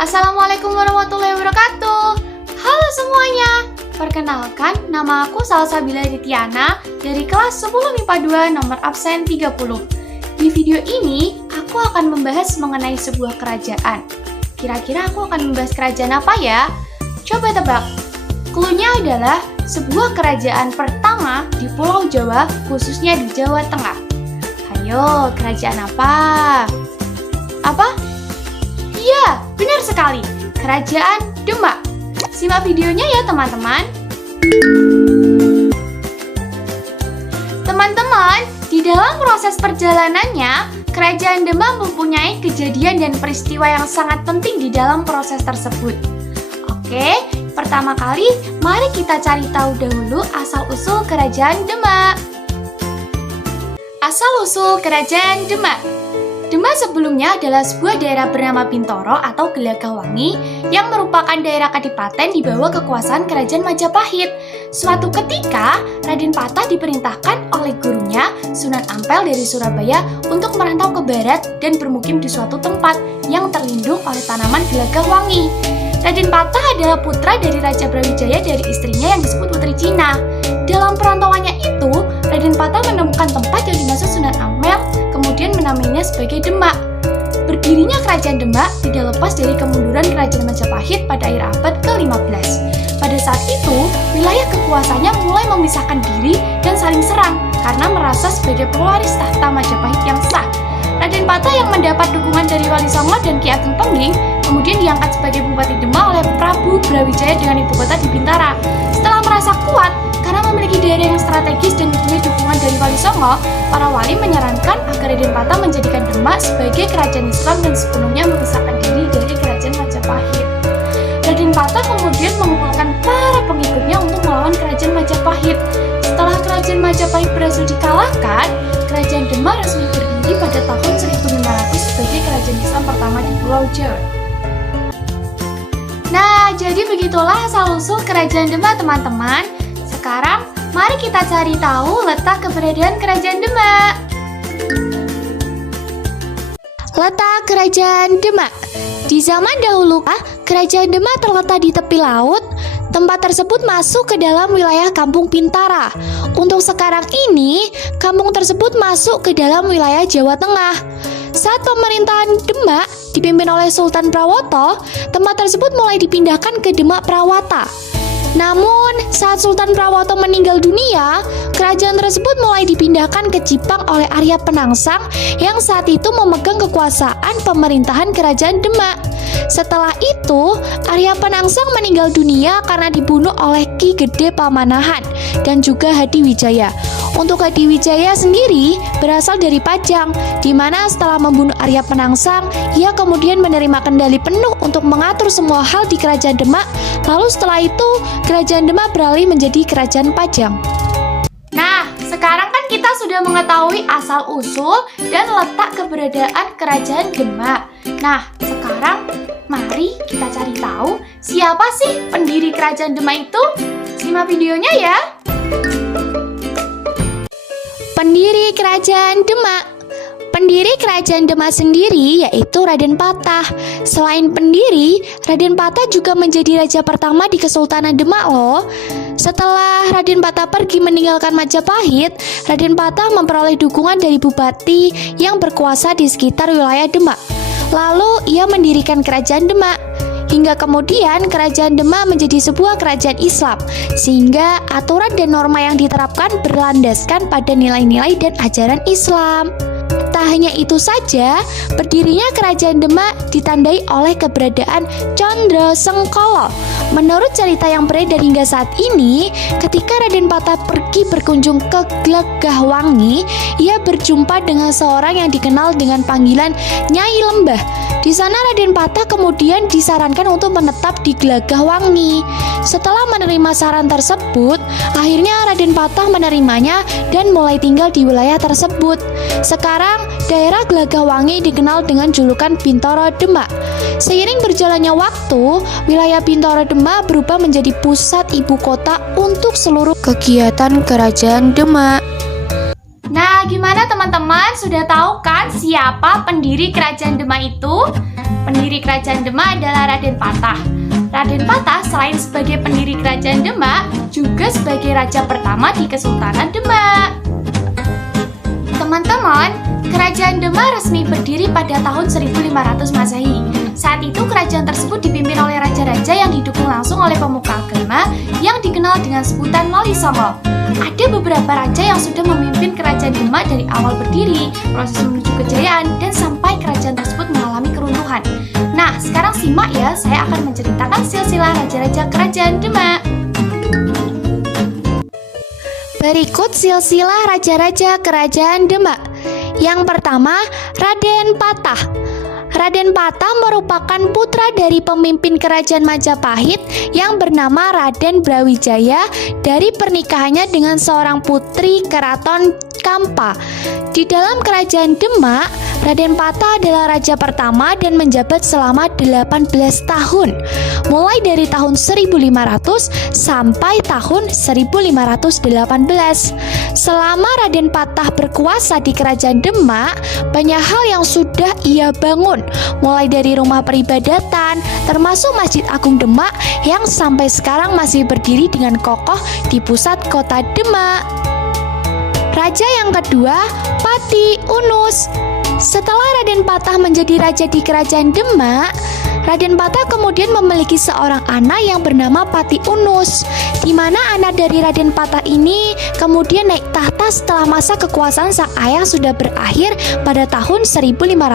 Assalamualaikum warahmatullahi wabarakatuh. Halo semuanya. Perkenalkan, nama aku Salsabila Dityana dari kelas 10 MIPA 2 nomor absen 30. Di video ini, aku akan membahas mengenai sebuah kerajaan. Kira-kira aku akan membahas kerajaan apa ya? Coba tebak. Cluenya adalah sebuah kerajaan pertama di Pulau Jawa, khususnya di Jawa Tengah. Ayo, kerajaan apa? Apa? Iya, benar sekali. Kerajaan Demak. Simak videonya ya, teman-teman. Teman-teman, di dalam proses perjalanannya, Kerajaan Demak mempunyai kejadian dan peristiwa yang sangat penting di dalam proses tersebut. Oke, pertama kali, mari kita cari tahu dahulu asal-usul Kerajaan Demak. Asal-usul Kerajaan Demak. Demak sebelumnya adalah sebuah daerah bernama Bintoro atau Gelagahwangi yang merupakan daerah kadipaten di bawah kekuasaan Kerajaan Majapahit. Suatu ketika, Raden Patah diperintahkan oleh gurunya, Sunan Ampel dari Surabaya, untuk merantau ke barat dan bermukim di suatu tempat yang terlindung oleh tanaman Gelagahwangi. Raden Patah adalah putra dari Raja Brawijaya dari istrinya yang disebut Putri Cina. Dalam perantauannya itu, Raden Patah menemukan tempat yang dimaksud Sunan Ampel, kemudian menamainya sebagai Demak. Berdirinya Kerajaan Demak tidak lepas dari kemunduran Kerajaan Majapahit pada akhir abad ke-15. Pada saat itu, wilayah kekuasaannya mulai memisahkan diri dan saling serang karena merasa sebagai pewaris tahta Majapahit yang sah. Raden Patah yang mendapat dukungan dari Wali Songo dan Ki Ageng Pengging kemudian diangkat sebagai Bupati Demak oleh Prabu Brawijaya dengan ibu kota di Bintara. Setelah merasa kuat karena memiliki daerah yang strategis dan mempunyai dukungan dari Wali Songo, para wali menyarankan agar Raden Patah menjadikan Demak sebagai kerajaan Islam dan sepenuhnya memisahkan diri dari Kerajaan Majapahit. Raden Patah kemudian mengumpulkan para pengikutnya untuk melawan Kerajaan Majapahit. Setelah Kerajaan Majapahit berhasil dikalahkan, Kerajaan Demak resmi berdiri pada tahun 1500 sebagai kerajaan Islam pertama di Pulau Jawa. Nah, jadi begitulah asal-usul Kerajaan Demak, teman-teman. Sekarang, mari kita cari tahu letak keberadaan Kerajaan Demak. Letak Kerajaan Demak. Di zaman dahulu, Kerajaan Demak terletak di tepi laut. Tempat tersebut masuk ke dalam wilayah Kampung Bintara. Untuk sekarang ini, kampung tersebut masuk ke dalam wilayah Jawa Tengah. Saat pemerintahan Demak dipimpin oleh Sultan Prawoto, tempat tersebut mulai dipindahkan ke Demak Prawata. Namun, saat Sultan Prawoto meninggal dunia, kerajaan tersebut mulai dipindahkan ke Jipang oleh Arya Penangsang yang saat itu memegang kekuasaan pemerintahan Kerajaan Demak. Setelah itu, Arya Penangsang meninggal dunia karena dibunuh oleh Ki Gede Pamanahan dan juga Hadiwijaya. Untuk Hadiwijaya sendiri berasal dari Pajang, di mana setelah membunuh Arya Penangsang, ia kemudian menerima kendali penuh untuk mengatur semua hal di Kerajaan Demak. Lalu setelah itu, Kerajaan Demak beralih menjadi Kerajaan Pajang. Nah, sekarang kan kita sudah mengetahui asal-usul dan letak keberadaan Kerajaan Demak. Nah, sekarang mari kita cari tahu siapa sih pendiri Kerajaan Demak itu. Simak videonya ya. Pendiri Kerajaan Demak. Pendiri Kerajaan Demak sendiri yaitu Raden Patah. Selain pendiri, Raden Patah juga menjadi raja pertama di Kesultanan Demak loh. Setelah Raden Patah pergi meninggalkan Majapahit, Raden Patah memperoleh dukungan dari bupati yang berkuasa di sekitar wilayah Demak. Lalu ia mendirikan Kerajaan Demak. Hingga kemudian Kerajaan Demak menjadi sebuah kerajaan Islam, sehingga aturan dan norma yang diterapkan berlandaskan pada nilai-nilai dan ajaran Islam. Tak hanya itu saja, berdirinya Kerajaan Demak ditandai oleh keberadaan Condro Sengkolo. Menurut cerita yang beredar hingga saat ini, ketika Raden Patah pergi berkunjung ke Gelagahwangi, ia berjumpa dengan seorang yang dikenal dengan panggilan Nyai Lembah. Di sana Raden Patah kemudian disarankan untuk menetap di Gelagahwangi. Setelah menerima saran tersebut, akhirnya Raden Patah menerimanya dan mulai tinggal di wilayah tersebut. Sekarang, daerah Gelagahwangi dikenal dengan julukan Bintoro Demak. Seiring berjalannya waktu, wilayah Bintoro Demak berubah menjadi pusat ibu kota untuk seluruh kegiatan Kerajaan Demak. Nah, gimana teman-teman? teman-teman sudah tahu kan siapa pendiri Kerajaan Demak itu? Pendiri Kerajaan Demak adalah Raden Patah. Raden Patah selain sebagai pendiri Kerajaan Demak, juga sebagai raja pertama di Kesultanan Demak. Teman-teman, Kerajaan Demak resmi berdiri pada tahun 1500 Masehi. Saat itu kerajaan tersebut dipimpin oleh raja-raja yang didukung langsung oleh pemuka agama yang dikenal dengan sebutan Wali Songo. Ada beberapa raja yang sudah memimpin Kerajaan Demak dari awal berdiri, proses menuju kejayaan, dan sampai kerajaan tersebut mengalami keruntuhan. Nah, sekarang simak ya, saya akan menceritakan silsilah raja-raja Kerajaan Demak. Berikut silsilah raja-raja Kerajaan Demak. Yang pertama, Raden Patah. Raden Patah merupakan putra dari pemimpin kerajaan Majapahit yang bernama Raden Brawijaya dari pernikahannya dengan seorang putri keraton Kampa. Di dalam Kerajaan Demak, Raden Patah adalah raja pertama dan menjabat selama 18 tahun, mulai dari tahun 1500 sampai tahun 1518. Selama Raden Patah berkuasa di Kerajaan Demak, banyak hal yang sudah ia bangun, mulai dari rumah peribadatan, termasuk Masjid Agung Demak yang sampai sekarang masih berdiri dengan kokoh di pusat kota Demak. Raja yang kedua, Pati Unus. Setelah Raden Patah menjadi raja di Kerajaan Demak, Raden Patah kemudian memiliki seorang anak yang bernama Pati Unus, di mana anak dari Raden Patah ini kemudian naik tahta setelah masa kekuasaan sang ayah sudah berakhir pada tahun 1518.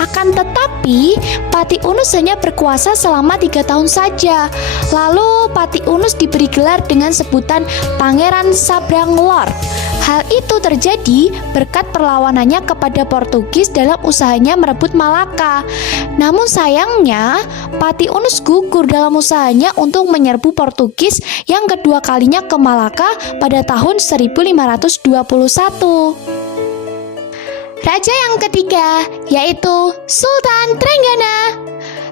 Akan tetapi, Pati Unus hanya berkuasa selama 3 tahun saja. Lalu Pati Unus diberi gelar dengan sebutan Pangeran Sabranglor. Hal itu terjadi berkat perlawanannya kepada Portugis dalam usahanya merebut Malaka. Namun sayangnya, Pati Unus gugur dalam usahanya untuk menyerbu Portugis yang kedua kalinya ke Malaka pada tahun 1521. Raja yang ketiga yaitu Sultan Trenggana.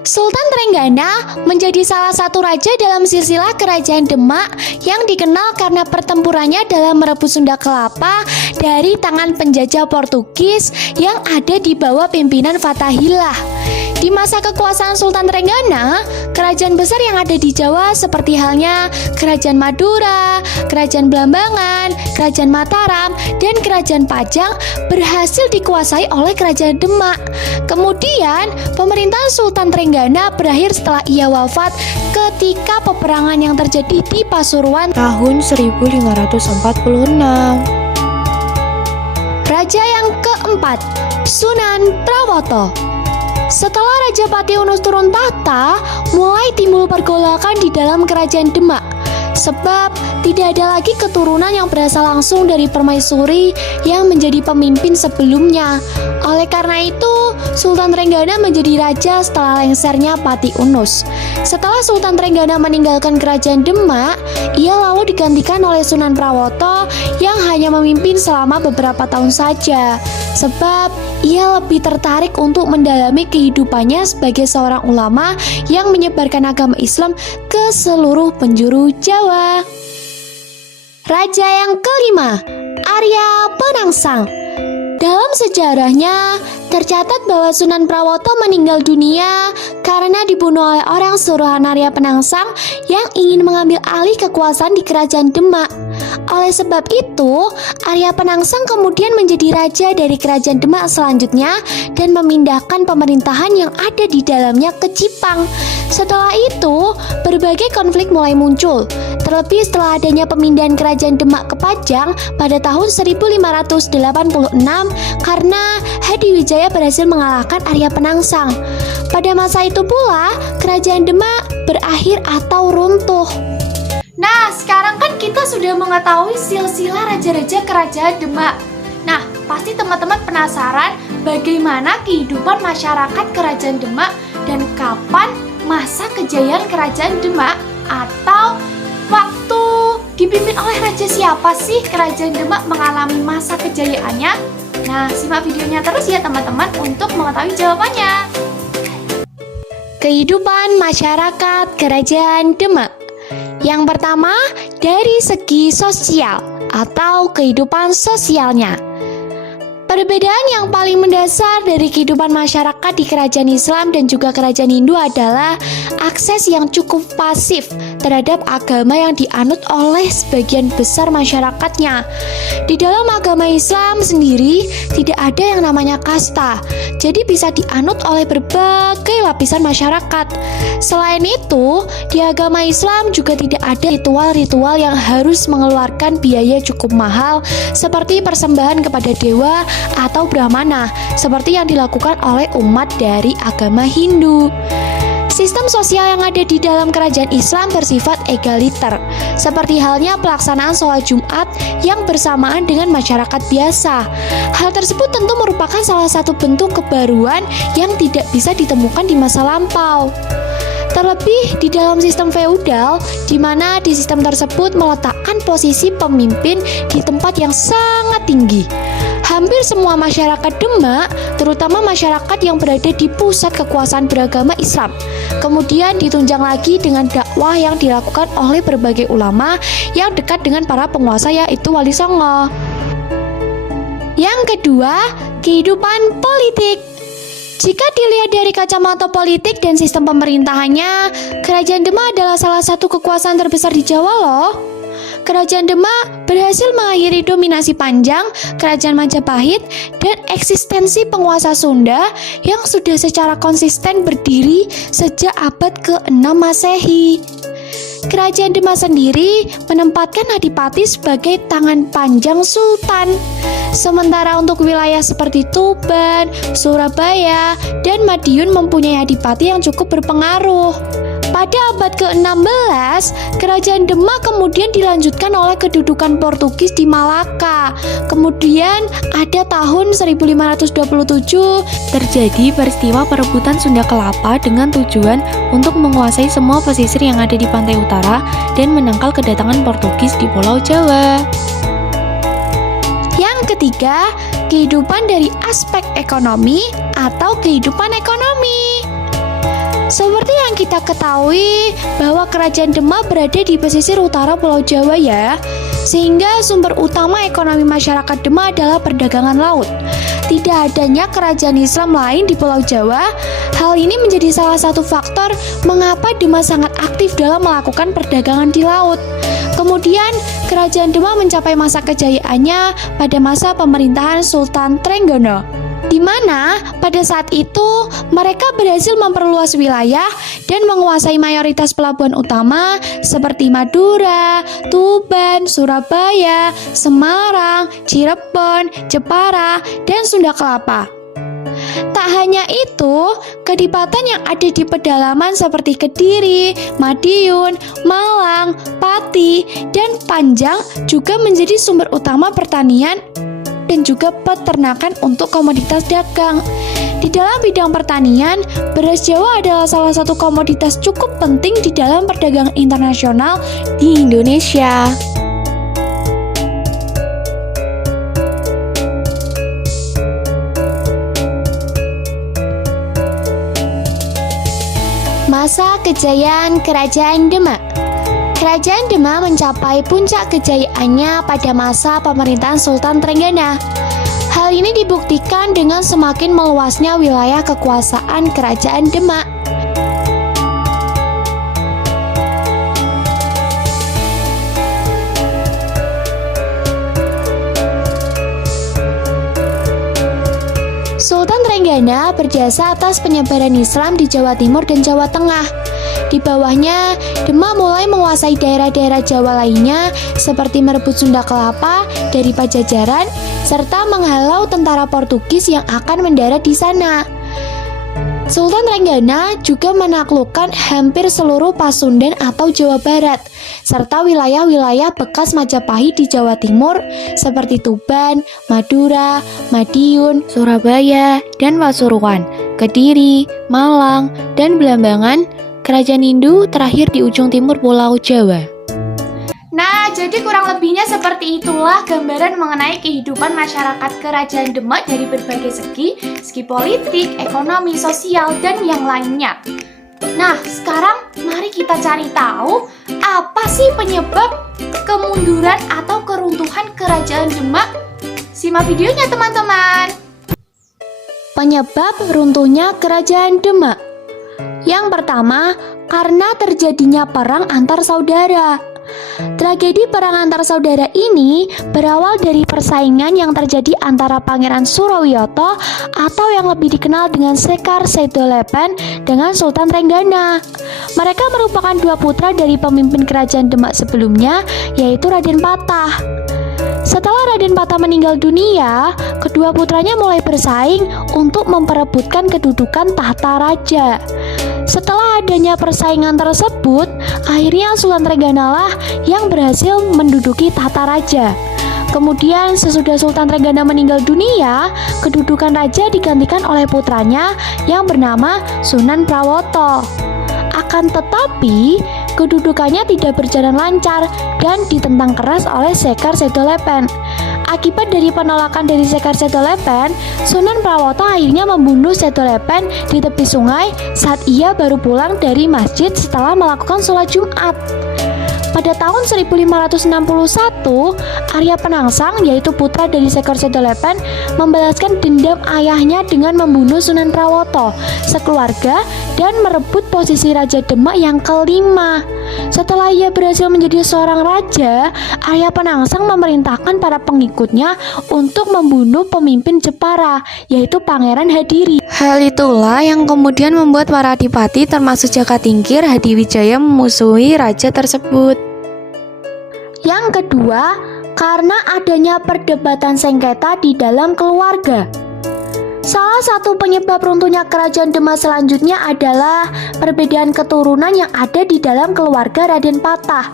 Sultan Trenggana menjadi salah satu raja dalam silsilah Kerajaan Demak yang dikenal karena pertempurannya dalam merebut Sunda Kelapa dari tangan penjajah Portugis yang ada di bawah pimpinan Fathahillah. Di masa kekuasaan Sultan Trenggana, kerajaan besar yang ada di Jawa seperti halnya Kerajaan Madura, Kerajaan Blambangan, Kerajaan Mataram, dan Kerajaan Pajang berhasil dikuasai oleh Kerajaan Demak. Kemudian, pemerintahan Sultan Trenggana berakhir setelah ia wafat ketika peperangan yang terjadi di Pasuruan tahun 1546. Raja yang keempat, Sunan Prawoto. Setelah Raja Pati Unus turun tahta, mulai timbul pergolakan di dalam Kerajaan Demak. Sebab tidak ada lagi keturunan yang berasal langsung dari permaisuri yang menjadi pemimpin sebelumnya. Oleh karena itu, Sultan Trenggana menjadi raja setelah lengsernya Pati Unus. Setelah Sultan Trenggana meninggalkan Kerajaan Demak, ia lalu digantikan oleh Sunan Prawoto yang hanya memimpin selama beberapa tahun saja. Sebab ia lebih tertarik untuk mendalami kehidupannya sebagai seorang ulama yang menyebarkan agama Islam ke seluruh penjuru Jawa. Raja yang kelima, Arya Penangsang. Dalam sejarahnya, tercatat bahwa Sunan Prawoto meninggal dunia karena dibunuh oleh orang suruhan Arya Penangsang yang ingin mengambil alih kekuasaan di Kerajaan Demak. Oleh sebab itu, Arya Penangsang kemudian menjadi raja dari Kerajaan Demak selanjutnya dan memindahkan pemerintahan yang ada di dalamnya ke Jipang. Setelah itu, berbagai konflik mulai muncul. Terlebih setelah adanya pemindahan Kerajaan Demak ke Pajang pada tahun 1586 karena Hadiwijaya berhasil mengalahkan Arya Penangsang. Pada masa itu pula, Kerajaan Demak berakhir atau runtuh. Nah, sekarang kan kita sudah mengetahui silsilah raja-raja Kerajaan Demak. Nah, pasti teman-teman penasaran bagaimana kehidupan masyarakat Kerajaan Demak dan kapan masa kejayaan Kerajaan Demak atau waktu dipimpin oleh raja siapa sih Kerajaan Demak mengalami masa kejayaannya? Nah, simak videonya terus ya teman-teman untuk mengetahui jawabannya. Kehidupan masyarakat Kerajaan Demak. Yang pertama, dari segi sosial atau kehidupan sosialnya. Perbedaan yang paling mendasar dari kehidupan masyarakat di kerajaan Islam dan juga kerajaan Hindu adalah akses yang cukup pasif terhadap agama yang dianut oleh sebagian besar masyarakatnya. Di dalam agama Islam sendiri tidak ada yang namanya kasta, jadi bisa dianut oleh berbagai lapisan masyarakat. Selain itu, di agama Islam juga tidak ada ritual-ritual yang harus mengeluarkan biaya cukup mahal seperti persembahan kepada dewa atau brahmana seperti yang dilakukan oleh umat dari agama Hindu. Sistem sosial yang ada di dalam kerajaan Islam bersifat egaliter, seperti halnya pelaksanaan sholat Jumat yang bersamaan dengan masyarakat biasa. Hal tersebut tentu merupakan salah satu bentuk kebaruan yang tidak bisa ditemukan di masa lampau. Terlebih di dalam sistem feudal, di mana di sistem tersebut meletakkan posisi pemimpin di tempat yang sangat tinggi. Hampir semua masyarakat Demak, terutama masyarakat yang berada di pusat kekuasaan beragama Islam, kemudian ditunjang lagi dengan dakwah yang dilakukan oleh berbagai ulama yang dekat dengan para penguasa, yaitu Wali Songo. Yang kedua, kehidupan politik. Jika dilihat dari kacamata politik dan sistem pemerintahannya, Kerajaan Demak adalah salah satu kekuasaan terbesar di Jawa loh. Kerajaan Demak berhasil mengakhiri dominasi panjang Kerajaan Majapahit dan eksistensi penguasa Sunda yang sudah secara konsisten berdiri sejak abad ke-6 Masehi. Kerajaan Demak sendiri menempatkan adipati sebagai tangan panjang sultan. Sementara untuk wilayah seperti Tuban, Surabaya, dan Madiun mempunyai adipati yang cukup berpengaruh. Pada abad ke-16, Kerajaan Demak kemudian dilanjutkan oleh kedudukan Portugis di Malaka. Kemudian ada tahun 1527 terjadi peristiwa perebutan Sunda Kelapa dengan tujuan untuk menguasai semua pesisir yang ada di pantai utara dan menangkal kedatangan Portugis di Pulau Jawa. Yang ketiga, kehidupan dari aspek ekonomi atau kehidupan ekonomi. Seperti yang kita ketahui bahwa Kerajaan Demak berada di pesisir utara Pulau Jawa ya, sehingga sumber utama ekonomi masyarakat Demak adalah perdagangan laut. Tidak adanya kerajaan Islam lain di Pulau Jawa, hal ini menjadi salah satu faktor mengapa Demak sangat aktif dalam melakukan perdagangan di laut. Kemudian, Kerajaan Demak mencapai masa kejayaannya pada masa pemerintahan Sultan Trenggono, di mana pada saat itu mereka berhasil memperluas wilayah dan menguasai mayoritas pelabuhan utama seperti Madura, Tuban, Surabaya, Semarang, Cirebon, Jepara, dan Sunda Kelapa. Tak hanya itu, kadipaten yang ada di pedalaman seperti Kediri, Madiun, Malang, Pati, dan Panjang juga menjadi sumber utama pertanian dan juga peternakan untuk komoditas dagang. Di dalam bidang pertanian, beras Jawa adalah salah satu komoditas cukup penting di dalam perdagangan internasional di Indonesia. Masa kejayaan Kerajaan Demak. Kerajaan Demak mencapai puncak kejayaannya pada masa pemerintahan Sultan Trenggana. Hal ini dibuktikan dengan semakin meluasnya wilayah kekuasaan Kerajaan Demak. Sultan Trenggana berjasa atas penyebaran Islam di Jawa Timur dan Jawa Tengah. Di bawahnya, Demak mulai menguasai daerah-daerah Jawa lainnya seperti merebut Sunda Kelapa dari Pajajaran serta menghalau tentara Portugis yang akan mendarat di sana. Sultan Trenggana juga menaklukkan hampir seluruh Pasundan atau Jawa Barat serta wilayah-wilayah bekas Majapahit di Jawa Timur seperti Tuban, Madura, Madiun, Surabaya, dan Pasuruan, Kediri, Malang, dan Belambangan. Kerajaan Hindu terakhir di ujung timur Pulau Jawa. Nah, jadi kurang lebihnya seperti itulah gambaran mengenai kehidupan masyarakat Kerajaan Demak dari berbagai segi politik, ekonomi, sosial, dan yang lainnya. Nah, sekarang mari kita cari tahu apa sih penyebab kemunduran atau keruntuhan Kerajaan Demak Simak videonya teman-teman. Penyebab runtuhnya Kerajaan Demak. Yang pertama, karena terjadinya perang antar saudara. Tragedi perang antar saudara ini berawal dari persaingan yang terjadi antara Pangeran Surawiyoto atau yang lebih dikenal dengan Sekar Sedolepen dengan Sultan Trenggana. Mereka merupakan dua putra dari pemimpin kerajaan Demak sebelumnya, yaitu Raden Patah. Setelah Raden Patah meninggal dunia, kedua putranya mulai bersaing untuk memperebutkan kedudukan tahta raja. Setelah adanya persaingan tersebut, akhirnya Sultan Trenggana lah yang berhasil menduduki tahta raja. Kemudian sesudah Sultan Trenggana meninggal dunia, kedudukan raja digantikan oleh putranya yang bernama Sunan Prawoto. Akan tetapi, kedudukannya tidak berjalan lancar dan ditentang keras oleh Sekar Sedolepen. Akibat dari penolakan dari Sekar Sedolepen, Sunan Prawoto akhirnya membunuh Sedolepen di tepi sungai saat ia baru pulang dari masjid setelah melakukan sholat Jumat. Pada tahun 1561, Arya Penangsang, yaitu putra dari Sekar Sedolepen, membalaskan dendam ayahnya dengan membunuh Sunan Prawoto sekeluarga dan merebut posisi Raja Demak yang kelima. Setelah ia berhasil menjadi seorang raja, Arya Penangsang memerintahkan para pengikutnya untuk membunuh pemimpin Jepara, yaitu Pangeran Hadiri. Hal itulah yang kemudian membuat para adipati termasuk Jakatingkir Hadiwijaya memusuhi raja tersebut. Yang kedua, karena adanya perdebatan sengketa di dalam keluarga. Salah satu penyebab runtuhnya Kerajaan Demak selanjutnya adalah perbedaan keturunan yang ada di dalam keluarga Raden Patah.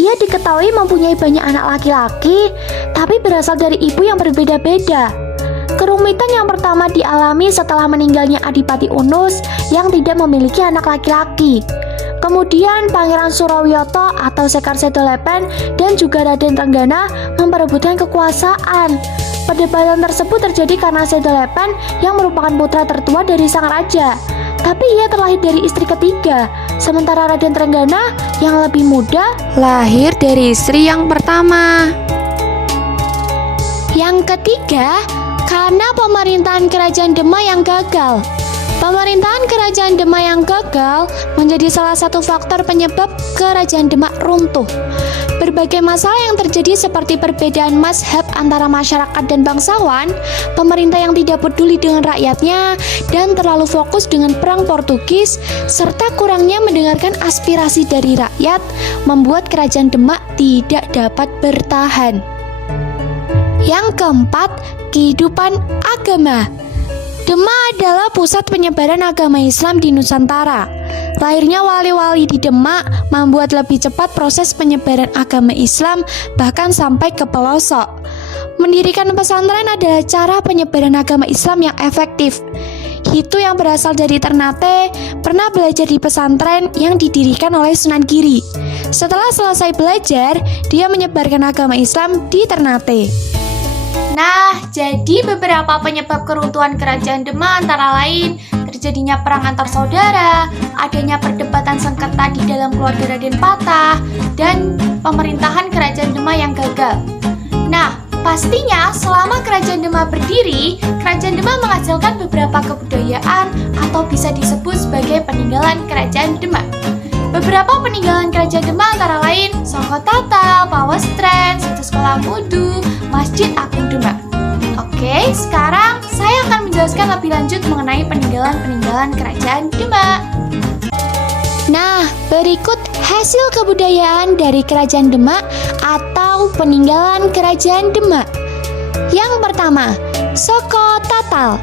Ia diketahui mempunyai banyak anak laki-laki, tapi berasal dari ibu yang berbeda-beda. Kerumitan yang pertama dialami setelah meninggalnya Adipati Unus yang tidak memiliki anak laki-laki. Kemudian Pangeran Surawiyoto atau Sekar Sedolepen dan juga Raden Trenggana memperebutkan kekuasaan. Perdebatan tersebut terjadi karena Sedolepen yang merupakan putra tertua dari sang raja, tapi ia terlahir dari istri ketiga, sementara Raden Trenggana yang lebih muda Lahir dari istri yang pertama. Yang ketiga, karena pemerintahan Kerajaan Demak yang gagal. Pemerintahan Kerajaan Demak yang gagal menjadi salah satu faktor penyebab Kerajaan Demak runtuh. Berbagai masalah yang terjadi seperti perbedaan mazhab antara masyarakat dan bangsawan, pemerintah yang tidak peduli dengan rakyatnya, dan terlalu fokus dengan perang Portugis, serta kurangnya mendengarkan aspirasi dari rakyat, membuat Kerajaan Demak tidak dapat bertahan. Yang keempat, kehidupan agama. Demak adalah pusat penyebaran agama Islam di Nusantara. Lahirnya wali-wali di Demak membuat lebih cepat proses penyebaran agama Islam bahkan sampai ke pelosok. Mendirikan pesantren adalah cara penyebaran agama Islam yang efektif. Hitu yang berasal dari Ternate pernah belajar di pesantren yang didirikan oleh Sunan Giri. Setelah selesai belajar, dia menyebarkan agama Islam di Ternate. Nah, jadi beberapa penyebab keruntuhan Kerajaan Demak antara lain terjadinya perang antar saudara, adanya perdebatan sengketa di dalam keluarga Raden Patah, dan pemerintahan Kerajaan Demak yang gagal. Nah, pastinya selama Kerajaan Demak berdiri, Kerajaan Demak menghasilkan beberapa kebudayaan atau bisa disebut sebagai peninggalan Kerajaan Demak. Beberapa peninggalan Kerajaan Demak antara lain Songko Tatal, Pawestren, Situs Sekolah Mudu, Masjid Agung Demak. Oke, sekarang saya akan menjelaskan lebih lanjut mengenai peninggalan-peninggalan Kerajaan Demak. Nah, berikut hasil kebudayaan dari Kerajaan Demak atau peninggalan Kerajaan Demak. Yang pertama, Soko Tatal.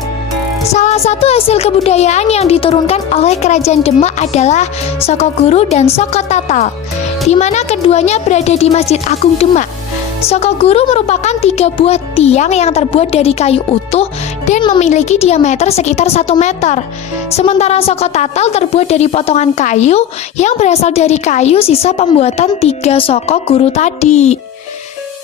Salah satu hasil kebudayaan yang diturunkan oleh Kerajaan Demak adalah Soko Guru dan Soko Tatal, di mana keduanya berada di Masjid Agung Demak. Soko Guru merupakan 3 buah tiang yang terbuat dari kayu utuh dan memiliki diameter sekitar 1 meter. Sementara Soko Tatal terbuat dari potongan kayu yang berasal dari kayu sisa pembuatan 3 Soko Guru tadi.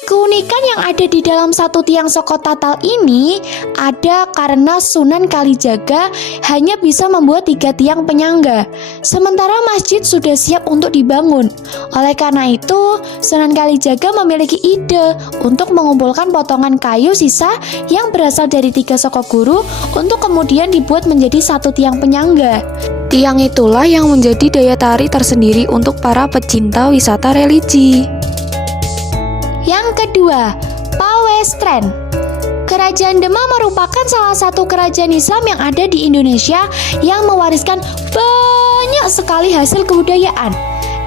Keunikan yang ada di dalam satu tiang Soko Tatal ini ada karena Sunan Kalijaga hanya bisa membuat 3 tiang penyangga, sementara masjid sudah siap untuk dibangun. Oleh karena itu, Sunan Kalijaga memiliki ide untuk mengumpulkan potongan kayu sisa yang berasal dari 3 Soko Guru untuk kemudian dibuat menjadi 1 tiang penyangga. Tiang itulah yang menjadi daya tarik tersendiri untuk para pecinta wisata religi. Yang kedua, Pawestren. Kerajaan Demak merupakan salah satu kerajaan Islam yang ada di Indonesia yang mewariskan banyak sekali hasil kebudayaan.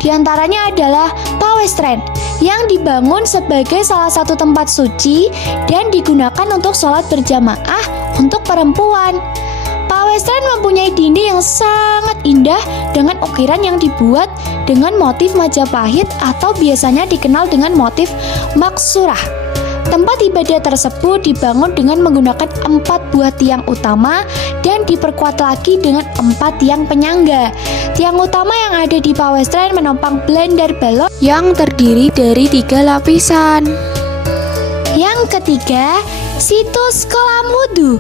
Di antaranya adalah Pawestren yang dibangun sebagai salah satu tempat suci dan digunakan untuk sholat berjamaah untuk perempuan. Pawestren mempunyai dinding yang sangat indah dengan ukiran yang dibuat dengan motif Majapahit atau biasanya dikenal dengan motif Maksurah. Tempat ibadah tersebut dibangun dengan menggunakan 4 buah tiang utama dan diperkuat lagi dengan 4 tiang penyangga. Tiang utama yang ada di Pawestren menopang blender balon yang terdiri dari 3 lapisan. Yang ketiga, situs kolam wudhu.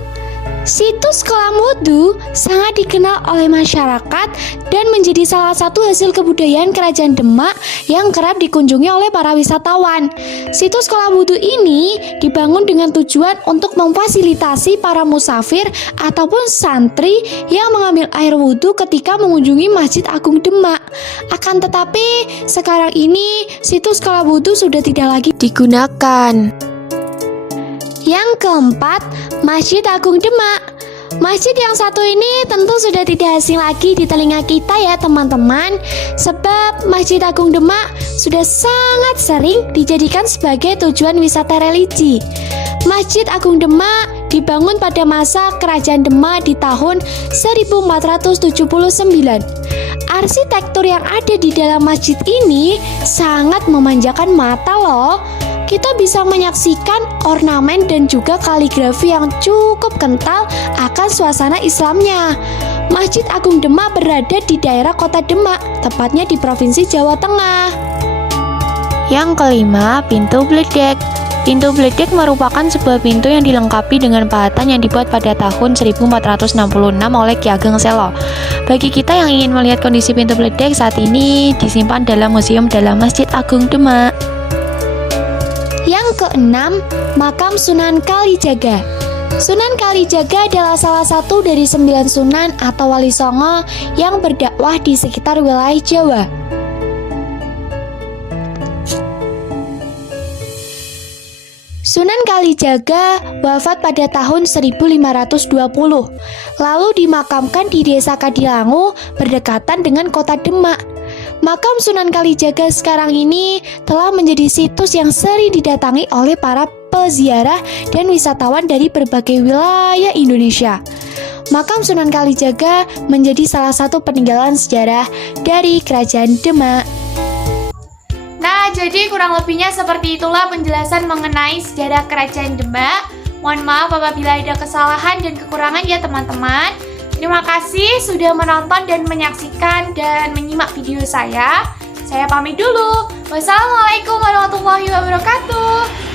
Situs kolam wudhu sangat dikenal oleh masyarakat dan menjadi salah satu hasil kebudayaan Kerajaan Demak yang kerap dikunjungi oleh para wisatawan. Situs kolam wudhu ini dibangun dengan tujuan untuk memfasilitasi para musafir ataupun santri yang mengambil air wudhu ketika mengunjungi Masjid Agung Demak. Akan tetapi, sekarang ini situs kolam wudhu sudah tidak lagi Digunakan. Yang keempat, Masjid Agung Demak. Masjid yang satu ini tentu sudah tidak asing lagi di telinga kita ya teman-teman, sebab Masjid Agung Demak sudah sangat sering dijadikan sebagai tujuan wisata religi. Masjid Agung Demak dibangun pada masa Kerajaan Demak di tahun 1479. Arsitektur yang ada di dalam masjid ini sangat memanjakan mata loh. Kita bisa menyaksikan ornamen dan juga kaligrafi yang cukup kental akan suasana Islamnya. Masjid Agung Demak berada di daerah Kota Demak, tepatnya di Provinsi Jawa Tengah. Yang kelima, pintu Bledek. Pintu Bledek merupakan sebuah pintu yang dilengkapi dengan pahatan yang dibuat pada tahun 1466 oleh Ki Ageng Selo. Bagi kita yang ingin melihat kondisi pintu Bledek saat ini disimpan dalam museum dalam Masjid Agung Demak. Yang keenam, Makam Sunan Kalijaga. Sunan Kalijaga adalah salah satu dari 9 sunan atau wali songo yang berdakwah di sekitar wilayah Jawa. Sunan Kalijaga wafat pada tahun 1520, lalu dimakamkan di Desa Kadilangu berdekatan dengan Kota Demak. Makam Sunan Kalijaga sekarang ini telah menjadi situs yang sering didatangi oleh para peziarah dan wisatawan dari berbagai wilayah Indonesia. Makam Sunan Kalijaga menjadi salah satu peninggalan sejarah dari Kerajaan Demak. Nah, jadi kurang lebihnya seperti itulah penjelasan mengenai sejarah Kerajaan Demak. Mohon maaf apabila ada kesalahan dan kekurangan ya teman-teman. Terima kasih sudah menonton dan menyaksikan dan menyimak video saya. Saya pamit dulu. Wassalamualaikum warahmatullahi wabarakatuh.